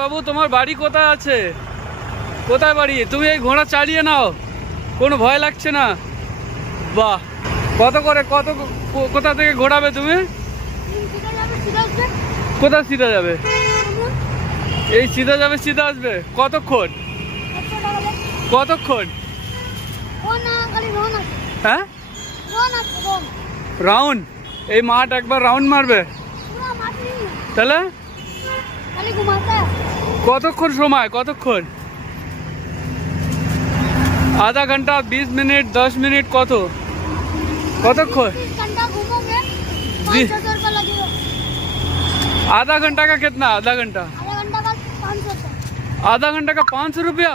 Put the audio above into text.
বাবু তোমার বাড়ি কোথায় আছে? কোথায় বাড়ি? তুমি এই ঘোড়া চালিয়ে নাও, কোনো ভয় লাগছে না? বাহ, কত করে কোথা থেকে ঘোরাবে তুমি? কোথা সিধা যাবে? এই সিধা যাবে সিধা আসবে? কতক্ষণ? কতক্ষণ? হ্যাঁ, রাউন্ড? এই মাঠ একবার রাউন্ড মারবে তাহলে? কতক্ষণ সময়? কতক্ষণ? आधा घंटा, 20 मिनट, 10 मिनट? कतक्षण? आधा घंटा का कितना? आधा घंटा का 500 रुपया।